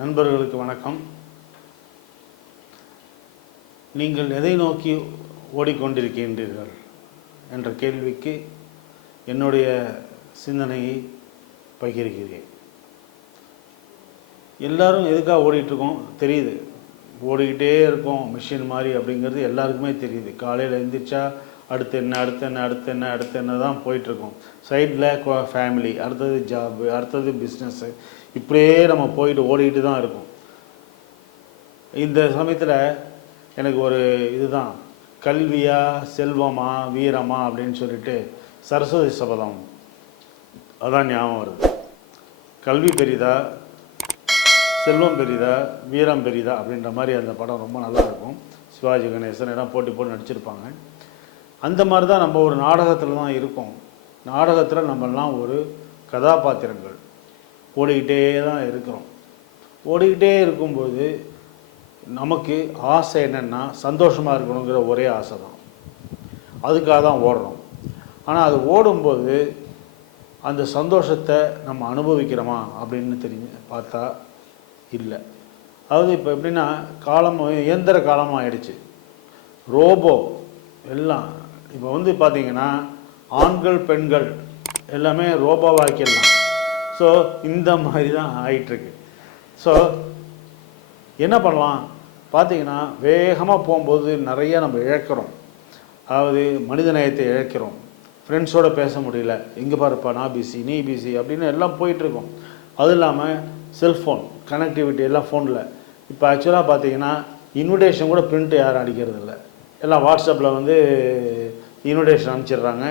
நண்பர்களுக்கு வணக்கம். நீங்கள் எதை நோக்கி ஓடிக்கொண்டிருக்கின்றீர்கள் என்ற கேள்விக்கு என்னுடைய சிந்தனையை பகிர்கிறேன். எல்லாரும் எதுக்காக ஓடிட்டுருக்கோம் தெரியுது. ஓடிக்கிட்டே இருக்கோம் மிஷின் மாதிரி அப்படிங்கிறது எல்லாருக்குமே தெரியுது. காலையில் எழுந்திரிச்சா அடுத்து என்ன தான் போயிட்டுருக்கோம். சைடில் ஃபேமிலி, அடுத்தது ஜாபு, அடுத்தது பிஸ்னஸ்ஸு, இப்படியே நம்ம போயிட்டு ஓடிக்கிட்டு தான் இருக்கோம். இந்த சமயத்தில் எனக்கு ஒரு இதுதான், கல்வியா செல்வமா வீரமா அப்படின்னு சொல்லிட்டு சரஸ்வதி சபதம் அதான் ஞாபகம் வருது. கல்வி பெரிதா, செல்வம் பெரிதா, வீரம் பெரிதா அப்படின்ற மாதிரி அந்த படம் ரொம்ப நல்லாயிருக்கும். சிவாஜி கணேசன் எல்லாம் போட்டி போட்டு நடிச்சிருப்பாங்க. அந்த மாதிரி தான் நம்ம ஒரு நாடகத்தில் தான் இருக்கோம். நாடகத்தில் நம்மெல்லாம் ஒரு கதாபாத்திரங்கள் ஓடிக்கிட்டே தான் இருக்கிறோம். ஓடிக்கிட்டே இருக்கும்போது நமக்கு ஆசை என்னென்னா சந்தோஷமாக இருக்கணுங்கிற ஒரே ஆசை தான். அதுக்காக தான் ஓடுறோம். ஆனால் அது ஓடும்போது அந்த சந்தோஷத்தை நம்ம அனுபவிக்கிறோமா அப்படின்னு பார்த்தா இல்லை. அதாவது இப்போ எப்படின்னா காலம் இயந்திர காலமாக ஆயிடுச்சு. ரோபோ எல்லாம் இப்போ பார்த்திங்கன்னா ஆண்கள் பெண்கள் எல்லாமே ரோபோவாக்கிடலாம். ஸோ இந்த மாதிரி தான் ஆகிட்டுருக்கு. ஸோ என்ன பண்ணலாம் பார்த்திங்கன்னா, வேகமாக போகும்போது நிறையா நம்ம இழக்கிறோம். அதாவது மனித நேயத்தை இழக்கிறோம். ஃப்ரெண்ட்ஸோடு பேச முடியல, எங்கே பாருப்பா நான் பிஸி நீ பிஸி அப்படின்னு எல்லாம் போயிட்டுருக்கோம். அதுவும் இல்லாமல் செல்ஃபோன் கனெக்டிவிட்டி எல்லாம் ஃபோனில். இப்போ ஆக்சுவலாக பார்த்திங்கன்னா இன்விடேஷன் கூட பிரிண்ட் யாரும் அடிக்கிறது இல்லை. எல்லாம் வாட்ஸ்அப்பில் இன்விடேஷன் அனுப்பிச்சிடுறாங்க,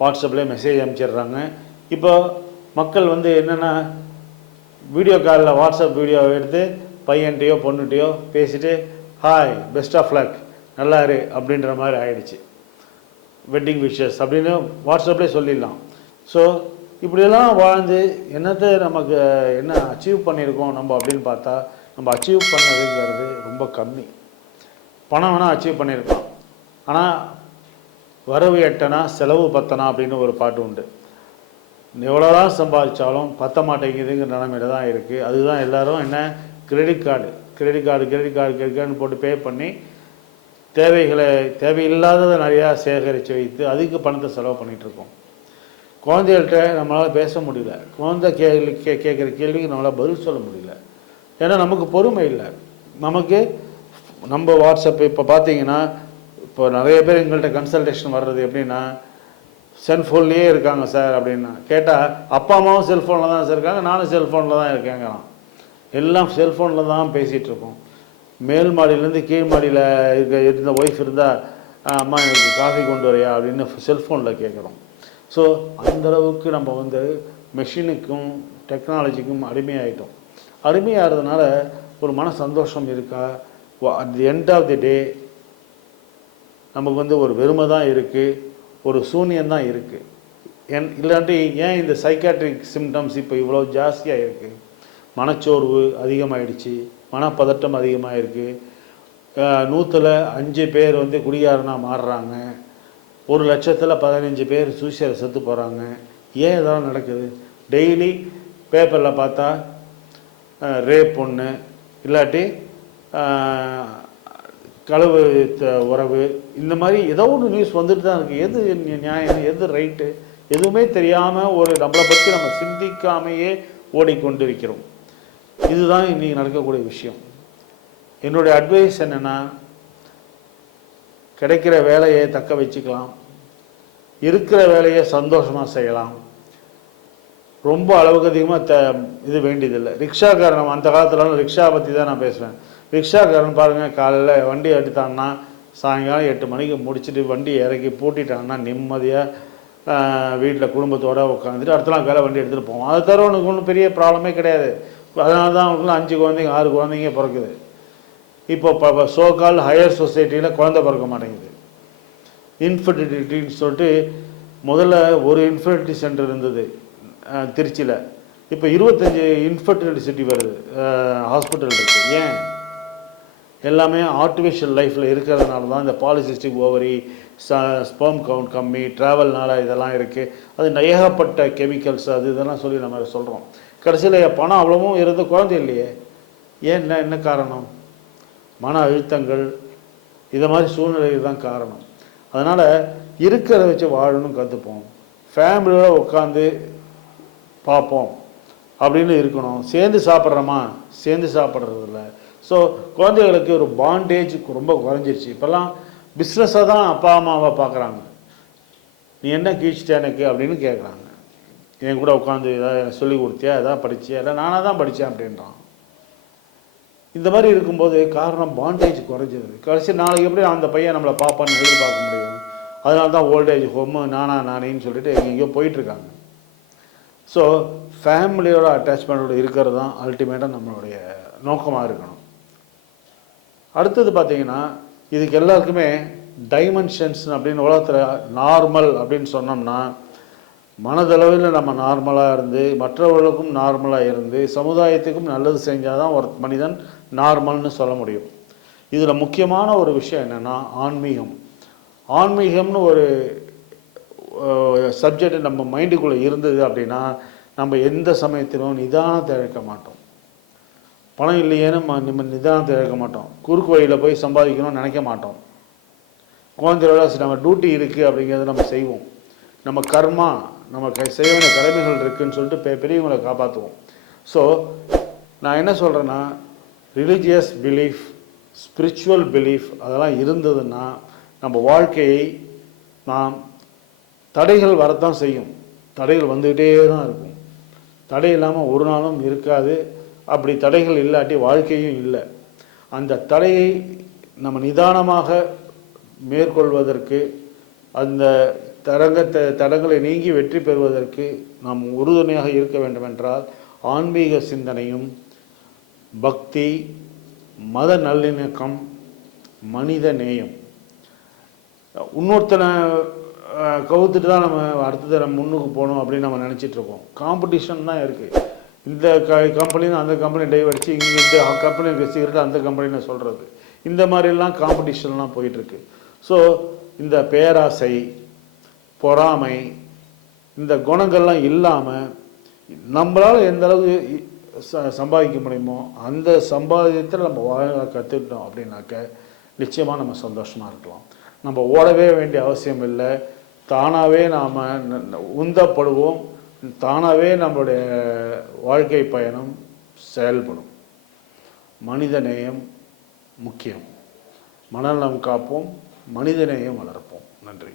வாட்ஸ்அப்பில் மெசேஜ் அனுப்பிச்சிடுறாங்க. இப்போ மக்கள் என்னென்னா வீடியோ காலில் வாட்ஸ்அப் வீடியோவை எடுத்து பையன்கிட்டையோ பொண்ணுகிட்டையோ பேசிவிட்டு ஹாய் பெஸ்ட் ஆஃப் லக் நல்லா இரு அப்படின்ற மாதிரி ஆகிடுச்சு. வெட்டிங் விஷஸ் அப்படின்னு வாட்ஸ்அப்லேயே சொல்லிடலாம். ஸோ இப்படியெல்லாம் வாழ்ந்து என்னத்தை நமக்கு என்ன அச்சீவ் பண்ணியிருக்கோம் நம்ம அப்படின்னு பார்த்தா, நம்ம அச்சீவ் பண்ணதுங்கிறது ரொம்ப கம்மி. பணம் வேணால் அச்சீவ் பண்ணியிருக்கோம், ஆனால் வரவு எட்டனா செலவு பத்தனா அப்படின்னு ஒரு பாட்டு உண்டு. எவ்வளோதான் சம்பாதிச்சாலும் பத்த மாட்டேங்குதுங்கிற நிலைமையில தான் இருக்குது. அதுதான் எல்லோரும் என்ன கிரெடிட் கார்டுன்னு போட்டு பே பண்ணி தேவையில்லாததை நிறையா சேகரித்து வைத்து அதுக்கு பணத்தை செலவு பண்ணிகிட்ருக்கோம். குழந்தைகள்கிட்ட நம்மளால் பேச முடியல. குழந்தை கேட்குற கேள்விக்கு நம்மளால் பதில் சொல்ல முடியல. ஏன்னா நமக்கு பொறுமை இல்லை. நம்ம வாட்ஸ்அப் இப்போ பார்த்தீங்கன்னா இப்போ நிறைய பேர் எங்கள்கிட்ட கன்சல்டேஷன் வர்றது எப்படின்னா, செல்ஃபோன்லேயே இருக்காங்க சார் அப்படின்னா கேட்டால், அப்பா அம்மாவும் செல்ஃபோனில் தான் சார் இருக்காங்க, நானும் செல்ஃபோனில் தான் இருக்கேங்கிறான். எல்லாம் செல்ஃபோனில் தான் பேசிகிட்ருக்கோம். மேல் மாடியிலேருந்து கீழ் மாடியில் இருந்த ஒய்ஃப் இருந்தால் அம்மா எனக்கு காஃபி கொண்டு வரையா அப்படின்னு செல்ஃபோனில் கேட்குறோம். ஸோ அந்தளவுக்கு நம்ம மெஷினுக்கும் டெக்னாலஜிக்கும் அடிமையாகிட்டோம். அடிமையாகிறதுனால ஒரு மன சந்தோஷம் இருக்கா? At the end of the day நமக்கு ஒரு வெறுமை தான் இருக்குது, ஒரு சூன்யந்தான் இருக்குது. இல்லாட்டி ஏன் இந்த சைக்காட்ரிக் சிம்டம்ஸ் இப்போ இவ்வளோ ஜாஸ்தியாக இருக்குது? மனச்சோர்வு அதிகமாகிடுச்சு, மனப்பதட்டம் அதிகமாக இருக்குது. 100ல் 5 பேர் குடிகாரனாக மாறுறாங்க. 1,00,000ல் 15 பேர் சூசைடில் செத்து போகிறாங்க. ஏன் இதெல்லாம் நடக்குது? டெய்லி பேப்பரில் பார்த்தா ரேப் ஒன்று, இல்லாட்டி களவு உறவு, இந்த மாதிரி ஏதோ ஒன்று நியூஸ் வந்துட்டு தான் இருக்குது. எது நியாயம், எது ரைட்டு, எதுவுமே தெரியாமல் நம்மளை பற்றி நம்ம சிந்திக்காமையே ஓடிக்கொண்டிருக்கிறோம். இதுதான் இன்றைக்கி நடக்கக்கூடிய விஷயம். என்னுடைய அட்வைஸ் என்னென்னா, கிடைக்கிற வேலையை தக்க வச்சுக்கலாம், இருக்கிற வேலையை சந்தோஷமாக செய்யலாம். ரொம்ப அளவுக்கு அதிகமாக இது வேண்டியதில்லை. ரிக்ஷாக்காரன், அந்த காலத்துலலாம் ரிக்ஷா பற்றி தான் நான் பேசுவேன். ரிக்ஷாக்காரன் பாருங்கள், காலையில் வண்டி எடுத்தான்னா சாயங்காலம் 8 மணிக்கு முடிச்சுட்டு வண்டி இறக்கி பூட்டிட்டாங்கன்னா நிம்மதியாக வீட்டில் குடும்பத்தோடு உட்காந்துட்டு அடுத்த நாள் காலை வண்டி எடுத்துகிட்டு போவோம். அதை தவிர உனக்கு ஒன்றும் பெரிய ப்ராப்ளமே கிடையாது. அதனால தான் அவங்களுக்குலாம் 5 குழந்தைங்க 6 குழந்தைங்க பிறக்குது. இப்போ சோகால் ஹையர் சொசைட்டியில் குழந்தை பிறக்க மாட்டேங்குது. இன்ஃபர்டிலிட்டின்னு சொல்லிட்டு முதல்ல ஒரு இன்ஃபர்டிலிட்டி சென்டர் இருந்தது திருச்சியில். இப்போ 25 இன்ஃபர்டிலிட்டி சிட்டி வருது, ஹாஸ்பிட்டல் இருக்குது. ஏன்? எல்லாமே ஆர்டிஃபிஷியல் லைஃப்பில் இருக்கிறதுனால தான். இந்த பாலிசிஸ்டிக் ஓவரி, ஸ்பெர்ம் கவுண்ட் கம்மி, ட்ராவல்னால இதெல்லாம் இருக்குது. அது ஏகப்பட்ட கெமிக்கல்ஸ் அது இதெல்லாம் சொல்லி நம்ம சொல்கிறோம். கடைசியில் பணம் அவ்வளவும் இருந்து குழந்தை இல்லையே. ஏன் என்ன காரணம்? மன அழுத்தங்கள், இதை மாதிரி சூழ்நிலைகள் தான் காரணம். அதனால் இருக்கிறத வச்சு வாழணும் கற்றுப்போம். ஃபேமிலியோடு உட்காந்து பார்ப்போம் அப்படின்னு இருக்கணும். சேர்ந்து சாப்பிட்றோமா? சேர்ந்து சாப்பிட்றதில்ல. ஸோ குழந்தைகளுக்கு ஒரு பாண்டேஜ் ரொம்ப குறைஞ்சிருச்சு. இப்போல்லாம் பிஸ்னஸாக தான் அப்பா அம்மாவை பார்க்குறாங்க. நீ என்ன கீழ்ச்சிட்ட எனக்கு அப்படின்னு கேட்குறாங்க. என் கூட உட்காந்து ஏதாவது சொல்லி கொடுத்தியா, எதாவது படிச்சியா? இல்லை நானாக தான் படித்தேன் அப்படின்றான். இந்த மாதிரி இருக்கும்போது காரணம் பாண்டேஜ் குறைஞ்சிருது. கடைசி நாளைக்கு எப்படி அந்த பையன் நம்மளை பார்ப்பான்னு எதிர்பார்க்க முடியும்? அதனால தான் ஓல்டேஜ் ஹோமு நானேன்னு சொல்லிட்டு எங்கேயோ போயிட்டுருக்காங்க. ஸோ ஃபேமிலியோட அட்டாச்மெண்ட்டோடு இருக்கிறது தான் அல்டிமேட்டாக நம்மளுடைய நோக்கமாக இருக்கணும். அடுத்தது பார்த்திங்கன்னா, இதுக்கு எல்லாருக்குமே டைமென்ஷன்ஸ் அப்படின்னு உலகத்தில் நார்மல் அப்படின்னு சொன்னோம்னா, மனதளவில் நம்ம நார்மலாக இருந்து மற்றவர்களுக்கும் நார்மலாக இருந்து சமுதாயத்துக்கும் நல்லது செஞ்சால் தான் ஒரு மனிதன் நார்மல்னு சொல்ல முடியும். இதில் முக்கியமான ஒரு விஷயம் என்னென்னா ஆன்மீகம். ஆன்மீகம்னு ஒரு சப்ஜெக்ட் நம்ம மைண்டுக்குள்ளே இருந்தது அப்படின்னா நம்ம எந்த சமயத்திலும் நிதானத்தை இழக்க மாட்டோம். பணம் இல்லையேன்னு நம்ம நிதானத்தை இழக்க மாட்டோம். குறுக்கு வழியில் போய் சம்பாதிக்கணும்னு நினைக்க மாட்டோம். குழந்தையோட நம்ம டியூட்டி இருக்குது அப்படிங்கிறத நம்ம செய்வோம். நம்ம கர்மா, நம்ம செய்ய வேண்டிய கடமைகள் இருக்குதுன்னு சொல்லிட்டு பெரியவங்களை காப்பாற்றுவோம். ஸோ நான் என்ன சொல்கிறேன்னா, ரிலீஜியஸ் பிலீஃப், ஸ்பிரிச்சுவல் பிலீஃப் அதெல்லாம் இருந்ததுன்னா நம்ம வாழ்க்கையை நாம் தடைகள் வரத்தான் செய்யும். தடைகள் வந்துக்கிட்டே தான் இருக்கும். தடை இல்லாமல் ஒரு நாளும் இருக்காது. அப்படி தடைகள் இல்லாட்டி வாழ்க்கையும் இல்லை. அந்த தடையை நம்ம நிதானமாக மேற்கொள்வதற்கு, அந்த தடங்களை நீங்கி வெற்றி பெறுவதற்கு நாம் உறுதுணையாக இருக்க வேண்டுமென்றால் ஆன்மீக சிந்தனையும், பக்தி, மத நல்லிணக்கம், மனித நேயம். இன்னொருத்தனை கவுத்துட்டு தான் நம்ம அடுத்தது நம்ம முன்னுக்கு போகணும் அப்படின்னு நம்ம நினச்சிட்ருக்கோம். காம்படிஷன் தான் இருக்குது. இந்த கம்பெனின்னு அந்த கம்பெனி டைவ் அடித்து இங்கே இந்த கம்பெனி சிகரெட் அந்த கம்பெனின்னு சொல்கிறது. இந்த மாதிரிலாம் காம்படிஷன்லாம் போயிட்டுருக்கு. ஸோ இந்த பேராசை, பொறாமை, இந்த குணங்கள்லாம் இல்லாமல் நம்மளால் எந்த அளவுக்கு சம்பாதிக்க முடியுமோ அந்த சம்பாதியத்தில் நம்ம வாழ கற்றுக்கிட்டோம் அப்படின்னாக்க நிச்சயமாக நம்ம சந்தோஷமாக இருக்கலாம். நம்ம ஓடவே வேண்டிய அவசியம் இல்லை. தானாகவே நாம் உந்தப்படுவோம். தானாகவே நம்மளுடைய வாழ்க்கை பயணம் செயல்படும். மனித நேயம் முக்கியம். மனநலம் காப்போம், மனித நேயம் வளர்ப்போம். நன்றி.